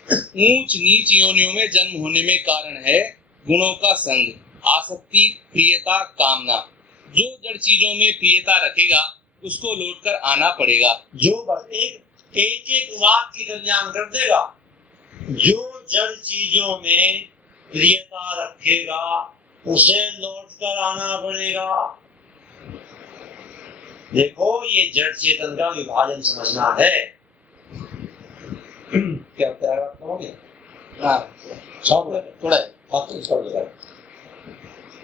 ऊंच नीच योनियों में जन्म होने में कारण है गुणों का संग, आसक्ति, प्रियता, कामना। जो जड़ चीजों में प्रियता रखेगा उसको लौटकर आना पड़ेगा। जो बस एक वाक्य की कल्याण कर देगा, जो जड़ चीजों में प्रियता रखेगा उसे लौट कर आना पड़ेगा। देखो, ये जड़ चेतन का विभाजन समझना है। क्या कहोगे? थोड़ा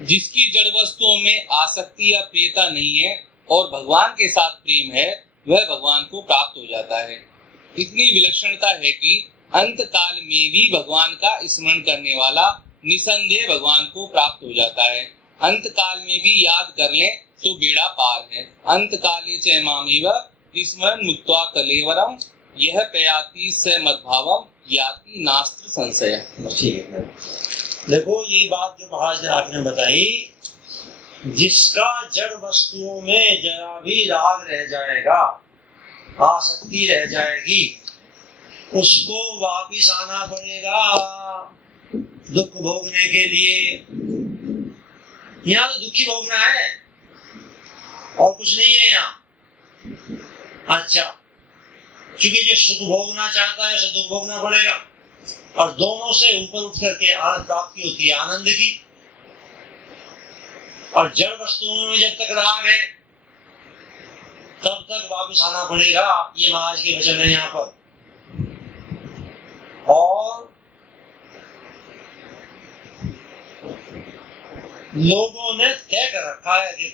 जिसकी जड़ वस्तुओं में आसक्ति या प्रियता नहीं है और भगवान के साथ प्रेम है, वह भगवान को प्राप्त हो जाता है। इतनी विलक्षणता है कि अंत काल में भी भगवान का स्मरण करने वाला निसंदेह भगवान को प्राप्त हो जाता है। अंत काल में भी याद कर लें तो बेड़ा पार है। अंत काले च मामेव स्मरण मुक्त्वा कलेवरम यह प्रयाति स मद्भावम याति नास्त्र संशय। ठीक है, देखो ये बात जो महाराज ने आपने बताई, जिसका जड़ वस्तुओं में जरा भी राग रह जाएगा, आसक्ति रह जाएगी, उसको वापिस आना पड़ेगा दुख भोगने के लिए। यहाँ तो दुखी भोगना है और कुछ नहीं है यहाँ। अच्छा, क्योंकि जो सुख भोगना चाहता है उसे दुख भोगना पड़ेगा, और दोनों से ऊपर उठ करके आनंद प्राप्ति होती है, आनंद की। और जड़ वस्तुओं में जब तक राग है तब तक वापस आना पड़ेगा। ये महाराज के वचन है यहाँ पर। और लोगों ने तय कर रखा है कि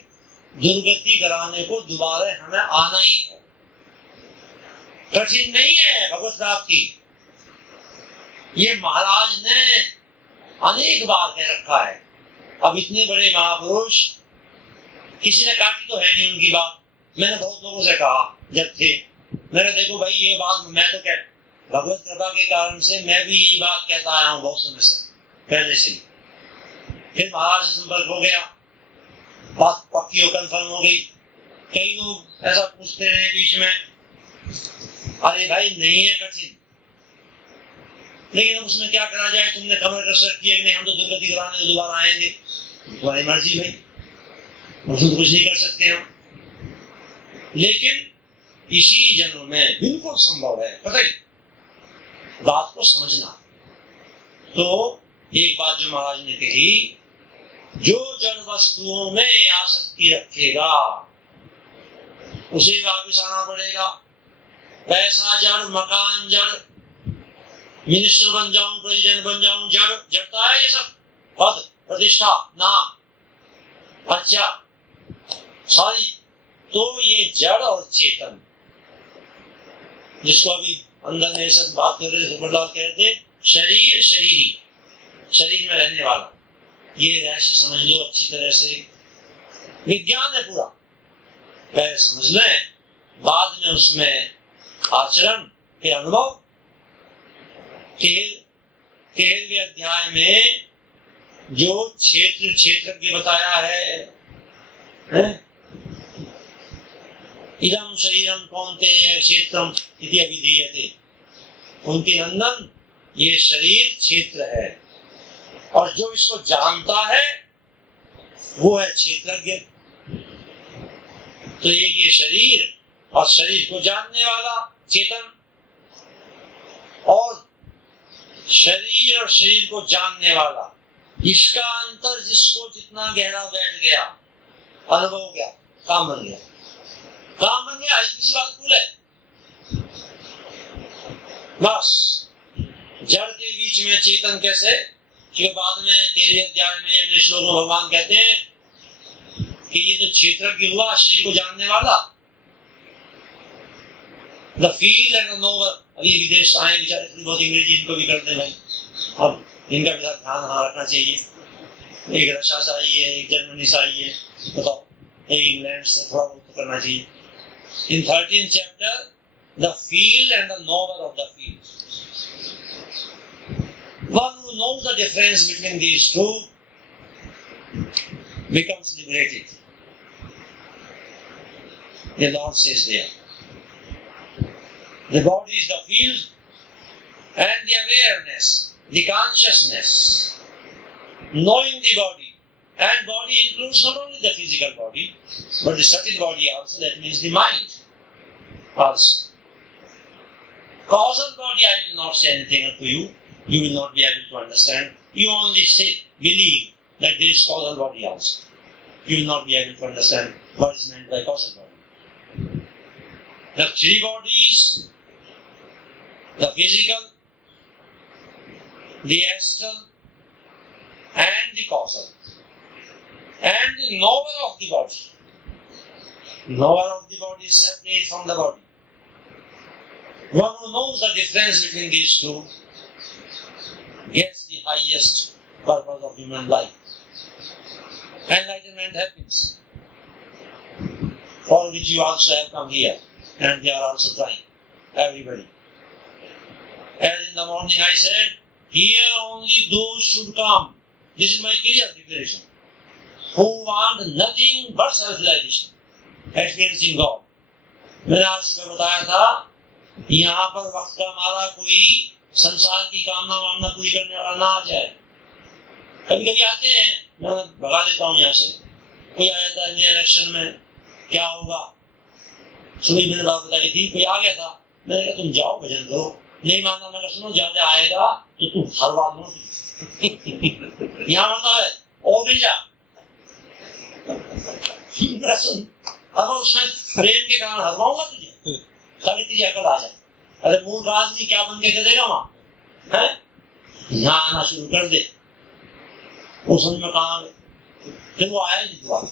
दुर्गति कराने को दोबारा हमें आना ही है। कठिन नहीं है भगवत प्राप्ति। ये महाराज ने अनेक बार कह रखा है। अब इतने बड़े महापुरुष, किसी ने काटी तो है नहीं उनकी बात। मैंने बहुत लोगों से कहा जब थे, मैंने देखो भाई ये बात मैं तो कह, भगवत कृपा के कारण से मैं भी यही बात कहता आया हूँ बहुत समय से, पहले से ही। फिर महाराज से संपर्क हो गया, बात पक्की हो, कंफर्म हो गई। कई लोग ऐसा पूछते रहे बीच में, अरे भाई नहीं है कठिन, लेकिन उसमें क्या करा जाए, तुमने खबर कर सकती है कि नहीं हम तो दुर्गति कराने दोबारा आएंगे। तुम्हारी मर्जी भाई, उसमें कुछ नहीं कर सकते हम। लेकिन इसी जन्म में बिल्कुल संभव है, पता ही बात को समझना। तो एक बात जो महाराज ने कही, जो जड़ वस्तुओं में आसक्ति रखेगा उसे वापस आना पड़ेगा। पैसा जड़, मकान जड़, मिनिस्टर बन जाऊं, प्रेसिडेंट बन जाऊं, जड़, जड़ता है ये सब। पद, प्रतिष्ठा, नाम, अच्छा सारी, तो ये जड़ और चेतन, जिसको अभी अंदर में सब बात कर रहे थे, बदलाव कहते, शरीर, शरीरी, शरीर में रहने वाला, ये रहस्य समझ लो अच्छी तरह से। विज्ञान है पूरा, पहले समझ लें, बाद में उसमें आचरण, फिर अनुभव। 13वें अध्याय में जो क्षेत्रज्ञ बताया है, इदं शरीरम कौन्तेय क्षेत्रम इति अभिधीयते। कुंती नंदन, ये शरीर क्षेत्र है, और जो इसको जानता है वो है क्षेत्रज्ञ। तो ये शरीर और शरीर को जानने वाला चेतन, और शरीर और शरीर को जानने वाला, इसका अंतर जिसको जितना गहरा बैठ गया, अनुभव हो गया, काम बन गया, काम बन गया। इसी बात भूल है बस। जड़ के बीच में चेतन कैसे, कि बाद में 13वें अध्याय में अपने श्लोक में भगवान कहते हैं कि ये जो क्षेत्रज्ञ हुआ, शरीर को जानने वाला, the feel and the nowhere. अभी विदेश आए बेचारे, बहुत अंग्रेजी इनको भी करते हैं भाई, अब इनका भी ध्यान रखना चाहिए। एक रशिया से आई है, एक जर्मनी से आई है, बताओ, एक इंग्लैंड से, थोड़ा बहुत करना चाहिए। In 13th chapter, the field and the knower of the field. One who knows the difference between these two becomes liberated. The Lord says there. The body is the field, and the awareness, the consciousness, knowing the body. And body includes not only the physical body, but the subtle body also, that means the mind also. Causal body, I will not say anything to you. You will not be able to understand. You only say, believe that there is causal body also. You will not be able to understand what is meant by causal body. The three bodies, the physical, the astral, and the causal. And the knower of the body. Knower of the body is separate from the body. One who knows the difference between these two gets the highest purpose of human life. Enlightenment happens, for which you also have come here, and they are also trying, everybody. As in the morning I said, here only those should come. This is my clear declaration. Who want nothing but self-realization, experiencing God. मैंने आज सुबह बताया था, यहाँ पर वक्त का हमारा कोई संसार की कामना वामना पूरी करने वाला ना आ जाए। कभी कभी आते हैं, मैं भगा देता हूँ यहाँ से। कोई आ जाता है इलेक्शन में, क्या होगा, सुबह मैंने बात बताई थी, कोई आ गया था, मैंने कहा तुम जाओ भजन करो, नहीं मानना, मैंने सुनो ज्यादा आएगा तो तुम हरवा दो। यहाँ होता है और भी जा, सुन अब उसमें प्रेम के कारण हरवाऊंगा तुझे, खाली तुझे अकल आ जाए। अरे मूल आदमी क्या बन के देगा वहां है, यहाँ आना शुरू कर दे, वो समझ में कहा फिर वो आया नहीं दोबारा,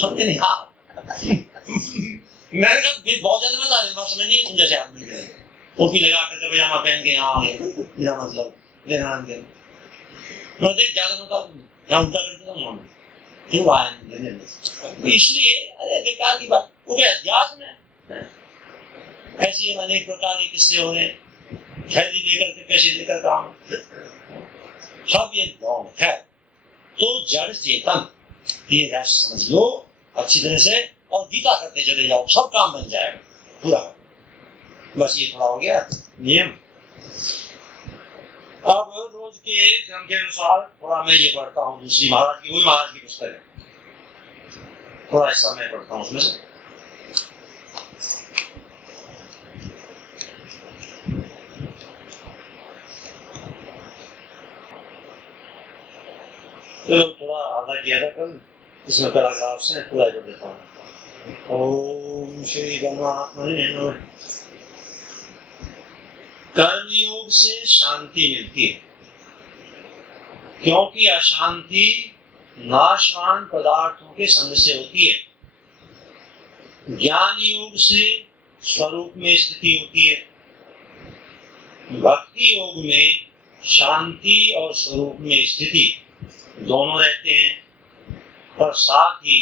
समझे नहीं। हाँ मैंने कहा बहुत ज्यादा मजा आया, समझ नहीं तुम जैसे आदमी टोपी लगा करके पजामा पहन के यहाँ आ गए, मेरा मतलब लेना दे ज्यादा मतलब यहाँ उल्टा कर देता हूँ फिर वो आया नहीं। इसलिए अरे बेकार की बात वो क्या अध्यात्म में ऐसी अनेक प्रकार के किस्से हो रहे, थैली लेकर के पैसे लेकर काम, सब ये ढोंग है। तो जड़ चेतन ये राष्ट्र समझ लो अच्छी तरह से और गीता करते चले जाओ, सब काम बन जाएगा पूरा। बस ये थोड़ा हो गया नियम। अब रोज के क्रम के अनुसार थोड़ा मैं ये पढ़ता हूँ, दूसरी महाराज की, वही महाराज की पुस्तक है, थोड़ा हिस्सा मैं पढ़ता हूँ उसमें से। तो थोड़ा आधा किया था कल, इसमें पैराग्राफ से पूरा कर देता हूँ। ओम श्री परमात्मने नमः। कर्म योग से शांति मिलती है, क्योंकि अशांति नाशवान पदार्थों के संग से होती है। ज्ञान योग से स्वरूप में स्थिति होती है। भक्ति योग में शांति और स्वरूप में स्थिति दोनों रहते हैं, पर साथ ही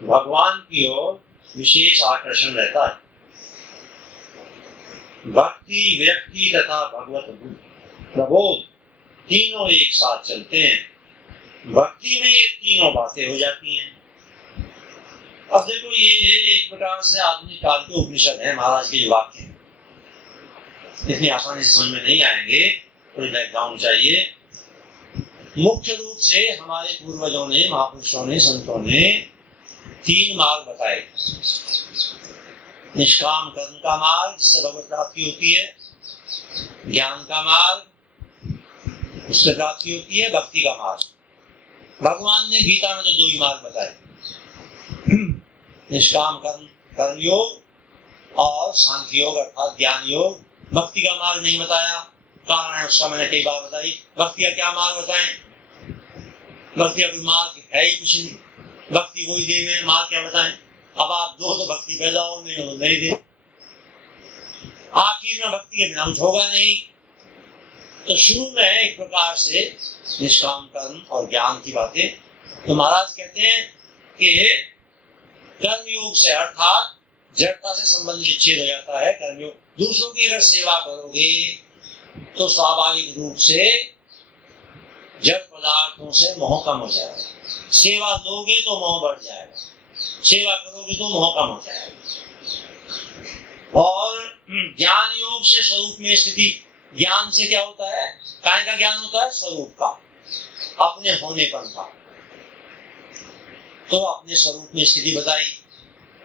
भगवान की ओर विशेष आकर्षण रहता है। भक्ति, व्यक्ति तथा भगवत प्रबोध तीनों एक साथ चलते हैं। भक्ति में ये तीनों बातें हो जाती हैं। अब देखो ये एक प्रकार से आधुनिक काल के उपनिषद है, महाराज के वाक्य इतनी आसानी से समझ में नहीं आएंगे, कोई बैकग्राउंड चाहिए। मुख्य रूप से हमारे पूर्वजों ने, महापुरुषों ने, संतों ने तीन मार्ग बताए। निष्काम कर्म का मार्ग जिससे भगवत प्राप्ति होती है, ज्ञान का मार्ग उससे प्राप्ति होती है, भक्ति का मार्ग। भगवान ने गीता में तो दो ही मार्ग बताए, निष्काम कर्म योग और सांख्य योग अर्थात ज्ञान योग। भक्ति का मार्ग नहीं बताया, कारण है उसका मैंने कई बार बताई। भक्ति का क्या मार्ग बताएं? भक्ति का कोई मार्ग है ही कुछ नहीं, भक्ति कोई दे में मार्ग क्या बताएं? अब आप दो तो भक्ति पैदा हो, नहीं दे, आखिर में भक्ति के बिना कुछ होगा नहीं। तो शुरू में एक प्रकार से निष्काम कर्म और ज्ञान की बातें, तो महाराज कहते हैं कि कर्म योग से अर्थात जड़ता से संबंध विच्छेद हो जाता है। कर्म योग, दूसरों की अगर सेवा करोगे तो स्वाभाविक रूप से जड़ पदार्थों से मोह कम हो जाएगा। सेवा दोगे तो मोह बढ़ जाएगा, सेवा करोगे तो मोह कम हो जाएगा। और ज्ञान योग से स्वरूप में स्थिति, ज्ञान से क्या होता है? काय का ज्ञान होता है? स्वरूप का, अपने होनेपन का। तो अपने स्वरूप में स्थिति बताई।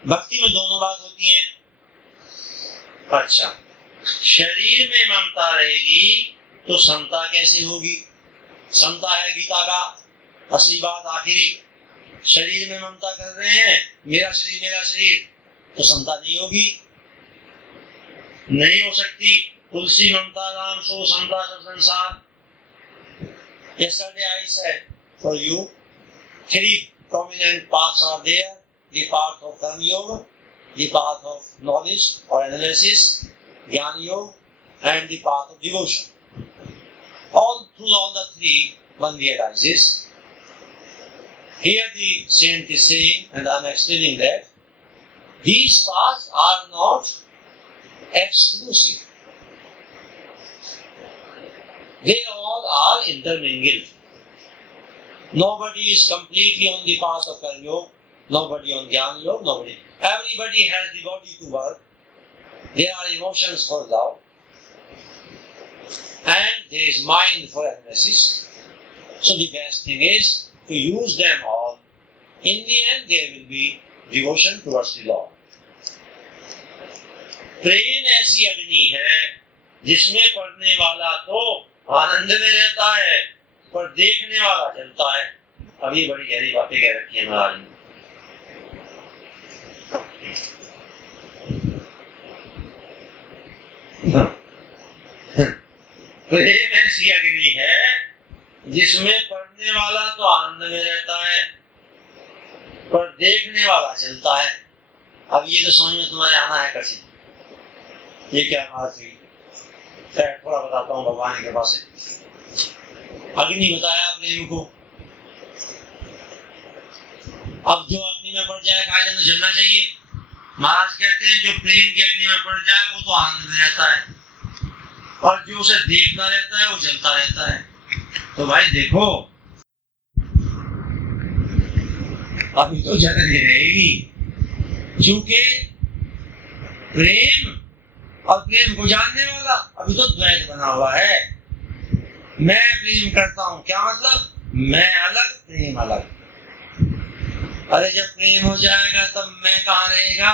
भक्ति में दोनों बात होती है। अच्छा, शरीर में ममता रहेगी तो समता कैसे होगी? समता है गीता का असली बात। आखिरी शरीर में ममता कर रहे हैं, मेरा शरीर, तो समता नहीं होगी, नहीं हो सकती। तुलसी ममता राम सो समता सब संसार। Yesterday I said for you, three prominent paths are there: the path of Karma Yoga, the path of knowledge or analysis, Jnana Yoga, and the path of devotion. Through all the three, one realizes. Here the saint is saying, and I am explaining that, these paths are not exclusive. They all are intermingled. Nobody is completely on the path of Karma Yoga, nobody on Jnana Yoga, nobody. Everybody has the body to work. There are emotions for love. And there is mind for analysis. So the best thing is to use them all. In the end, there will be devotion towards the Lord. Train ऐसी अग्नि है जिसमें पढ़ने वाला तो आनंद में रहता है, पर देखने वाला जलता है। अभी बड़ी गहरी बातें कह रखी है महाराज ने। प्रेम ऐसी अग्नि है जिसमें पढ़ने वाला तो आनंद में रहता है पर देखने वाला जलता है। अब ये तो समझ में तुम्हारे आना है कठिन, ये क्या बात हुई? थोड़ा बताता हूँ भगवान की कृपा से। अग्नि बताया प्रेम को। अब जो अग्नि में पड़ जाए खाए तो जलना चाहिए। महाराज कहते हैं जो प्रेम की अग्नि में पड़ जाए वो तो आनंद में रहता है और जो उसे देखता रहता है वो जलता रहता है। तो भाई देखो अभी तो जलने रहेगी, क्योंकि प्रेम और प्रेम को जानने वाला अभी तो द्वैत बना हुआ है। मैं प्रेम करता हूं, क्या मतलब? मैं अलग प्रेम अलग। अरे जब प्रेम हो जाएगा तब मैं कहाँ रहेगा?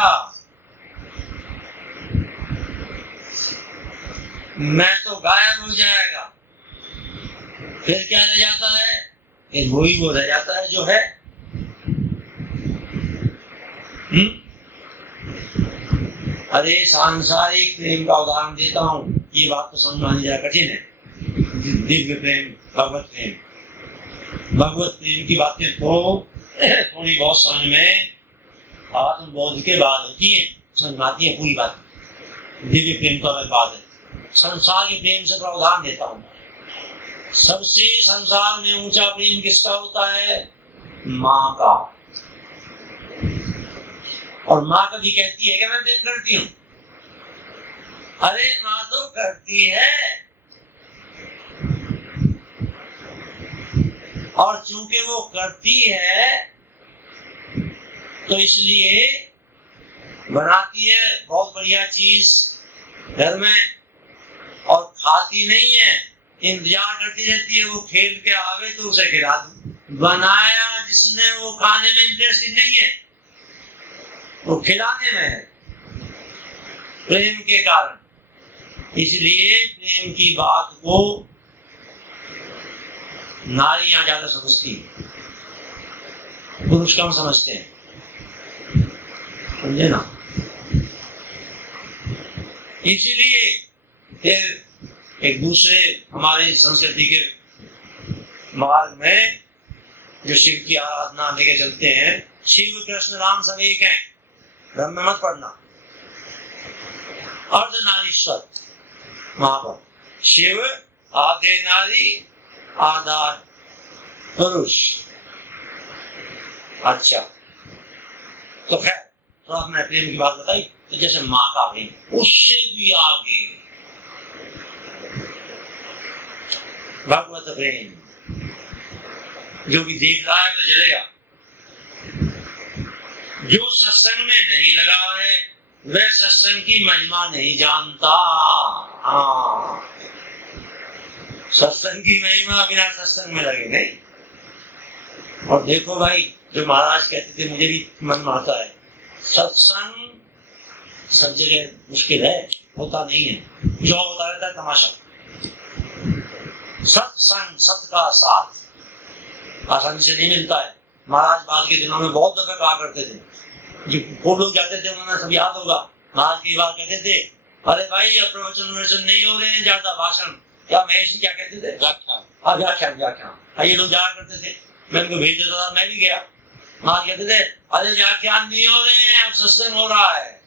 मैं तो गायब हो जाएगा। फिर क्या रह जाता है? फिर वही वो रह जाता है जो है। अरे सांसारिक प्रेम का उदाहरण देता हूँ, ये बात तो समझ में जरा कठिन है। दिव्य प्रेम, भगवत प्रेम, भगवत प्रेम की बातें तो थोड़ी बहुत समझ में आत्मबोध के बाद होती है, समझ में आती है पूरी बात। दिव्य प्रेम तो अलग बात है। संसार के प्रेम से थोड़ा उदाहरण देता हूँ। सबसे संसार में ऊंचा प्रेम किसका होता है? माँ का। और माँ कभी कहती है कि मैं प्रेम करती हूँ? अरे माँ तो करती है, और चूंकि वो करती है तो इसलिए बनाती है बहुत बढ़िया चीज घर में और खाती नहीं है, इंतजार करती रहती है वो खेल के आवे तो उसे खिला दूं। बनाया जिसने वो खाने में इंटरेस्टेड नहीं है, वो खिलाने में है, प्रेम के कारण। इसलिए प्रेम की बात को नारियां ज्यादा समझती है, पुरुष कम समझते हैं, समझे ना? इसलिए फिर एक दूसरे हमारी संस्कृति के मार्ग में जो शिव की आराधना लेके चलते हैं, शिव कृष्ण राम सब एक हैं, भ्रम में मत पड़ना। अर्धनारीश्वर वहां पर शिव आधे नारी आधा पुरुष। अच्छा तो खैर तो आपने प्रेम की बात बताई, तो जैसे माँ का प्रेम उससे भी आगे भगवत प्रेम, जो भी देख रहा है वो जलेगा। जो सत्संग में नहीं लगा है वह सत्संग की महिमा नहीं जानता। हाँ, सत्संग की महिमा बिना सत्संग में लगे नहीं। और देखो भाई, जो महाराज कहते थे मुझे भी मन में आता है, सत्संग सब जगह मुश्किल है, होता नहीं है, जो होता रहता है तमाशा। सत्संग, सत का साथ आसानी से नहीं मिलता है। महाराज बाद के दिनों में बहुत दफे कहा करते थे, जो खूब लोग जाते थे उन्हें सब याद होगा, महाराज की बात कहते थे, अरे भाई अब प्रवचन नहीं हो रहे हैं, ज्यादा भाषण, क्या महेश जी क्या कहते थे, व्याख्यान। ये लोग जाया करते थे, मैं उनको भेज देता था, मैं भी गया। महाराज कहते थे, अरे व्याख्यान नहीं हो रहे हैं, अब सत्संग हो रहा है।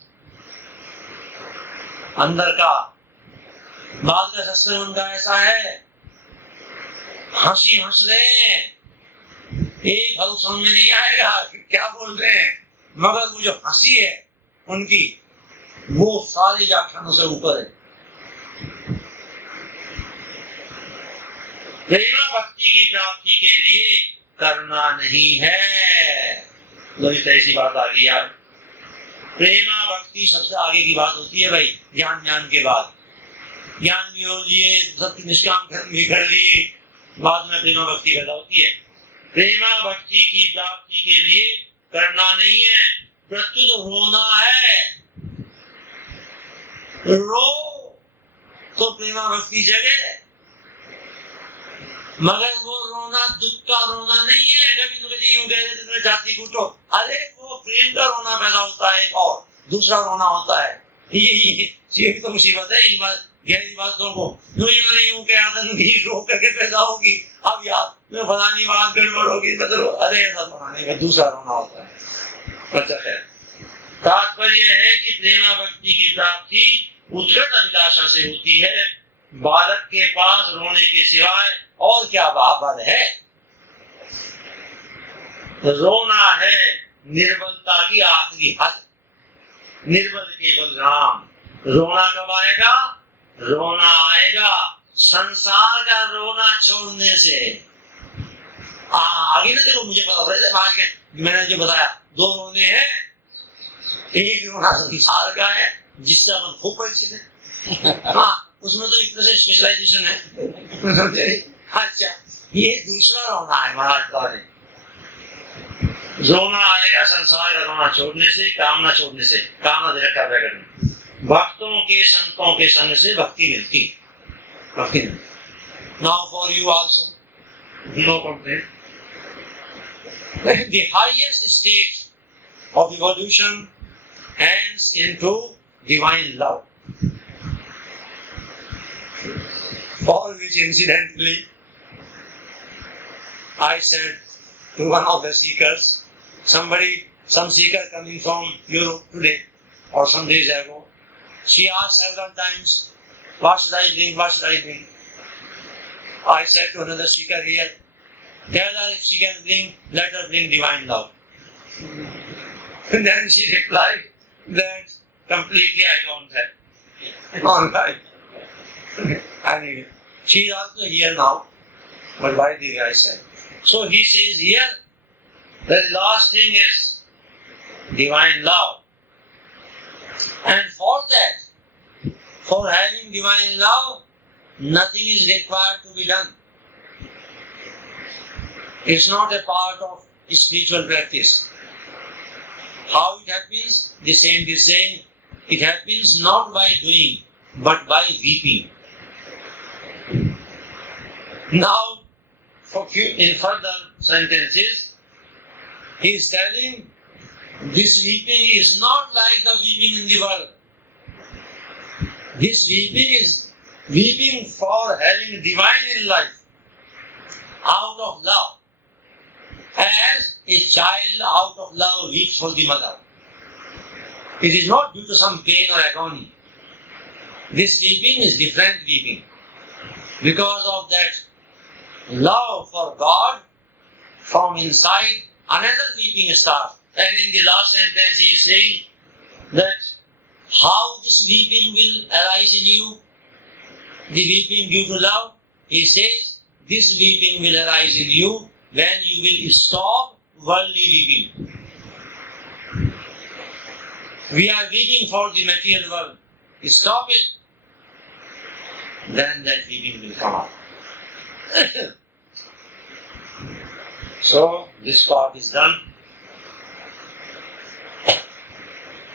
अंदर का बाद का सत्संग उनका ऐसा है, हंसी हंस रहे हैं, एक हल समझ में नहीं आएगा क्या बोल रहे हैं, मगर वो जो हंसी है उनकी, वो सारे व्याख्यानों से ऊपर है। प्रेमा भक्ति की प्राप्ति के लिए करना नहीं है। ऐसी बात आ गई यार, प्रेमा भक्ति सबसे आगे की बात होती है भाई, ज्ञान के बाद। ज्ञान भी हो लिए, सत्य निष्काम कर्म भी कर लिए, बाद में प्रेमा भक्ति पैदा होती है। प्रेमा भक्ति की प्राप्ति के लिए करना नहीं है, प्रत्युत रोना है। रो तो प्रेमा भक्ति जगे, मगर वो रोना दुख का रोना नहीं है। कभी यूं कह देते तुम्हें छाती कूटो, अरे वो प्रेम का रोना पैदा होता है, एक और दूसरा रोना होता है ये तो मुसीबत है। इस बात गहरी बातों को नहीं हूँ कि आदत रोक करके पैदा होगी। अब यार मैं फलानी बात गड़बड़ होगी, मतलब अरे ऐसा बनाने में दूसरा रोना होता है। अच्छा है, तात्पर्य है कि प्रेमा भक्ति की प्राप्ति उत्कट अभिलाषा से होती है। बालक के पास रोने के सिवाय और क्या बाबर है। रोना है निर्बलता की आखिरी हद। निर्बल केवल राम। रोना कब आएगा? रोना आएगा संसार का रोना छोड़ने से। आगे ना देखो, मुझे पता मैंने जो बताया, दो रोने हैं। एक रोना संसार का है जिससे अपन खूब परिचित है। हाँ, उसमें तो एक तरह से स्पेशलाइजेशन है। अच्छा, ये दूसरा रोना है महाराज का। रोना आएगा संसार का रोना छोड़ने से, कामना छोड़ने से। कामना देखा करना, भक्तों के संतों के संग से भक्ति मिलती। भक्ति now for you also no complaint. The highest state of evolution ends into divine love, for which incidentally I said to one of the seekers, some seeker coming from Europe today or some days ago, she asked several times, what should I drink, what should I drink? I said to another seeker here, tell her if she can drink, let her drink divine love. And then she replied that completely I don't have. All right. Anyway, she is also here now, but why did I say? So he says here, the last thing is divine love. And for that, for having divine love, nothing is required to be done. It's not a part of spiritual practice. How it happens? The saint is saying, it happens not by doing, but by weeping. Now, in further sentences, he is telling, this weeping is not like the weeping in the world. This weeping is weeping for having divine in life, out of love. As a child out of love weeps for the mother. It is not due to some pain or agony. This weeping is different weeping. Because of that love for God, from inside another weeping starts. And in the last sentence he is saying that how this weeping will arise in you, the weeping due to love, he says this weeping will arise in you when you will stop worldly weeping. We are weeping for the material world. Stop it. Then that weeping will come out. So this part is done.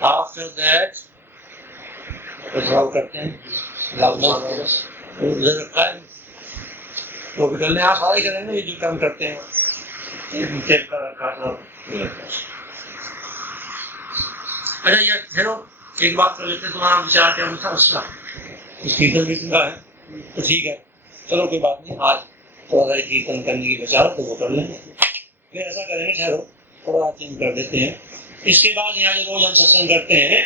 After that, करते हैं उधर रखा है तो निकलने आप सारे करेंगे ये जो काम करते हैं टेप का रखा अच्छा यार ठहरो एक बात कर लेते हैं तुम्हारा विचार क्या था उसका कीर्तन भी का है तो ठीक है चलो कोई बात नहीं आज थोड़ा सा कीर्तन करने की विचार तो वो कर लेंगे फिर ऐसा करेंगे ठहरो थोड़ा चेंज कर देते हैं इसके बाद यहाँ जो रोज हम सत्संग करते हैं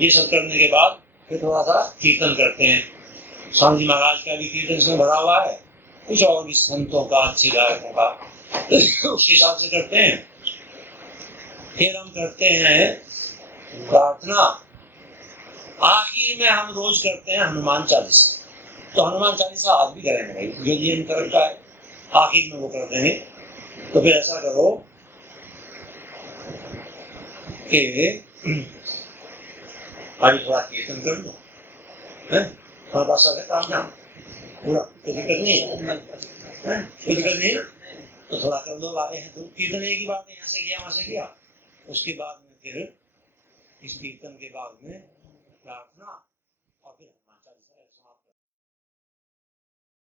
ये सब करने के बाद फिर थोड़ा सा कीर्तन करते हैं स्वामी जी महाराज का भी कीर्तन इसमें भरा हुआ है कुछ और भी संतों का अच्छी गायकों का उस हिसाब से करते हैं फिर हम करते हैं प्रार्थना आखिर में हम रोज करते हैं हनुमान चालीसा तो हनुमान चालीसा आज भी करेंगे भाई जो जी हम कर रखा है आखिर में वो कर देंगे तो फिर ऐसा करो कि अभी थोड़ा कीर्तन कर लो थोड़ा पास आ काम जाम पूरा कोई दिक्कत नहीं है कोई दिक्कत नहीं तो थोड़ा कर लो आए हैं तो कीर्तन एक ही बात है यहाँ से किया वहां से किया उसके बाद में फिर इस कीर्तन के बाद में प्रार्थना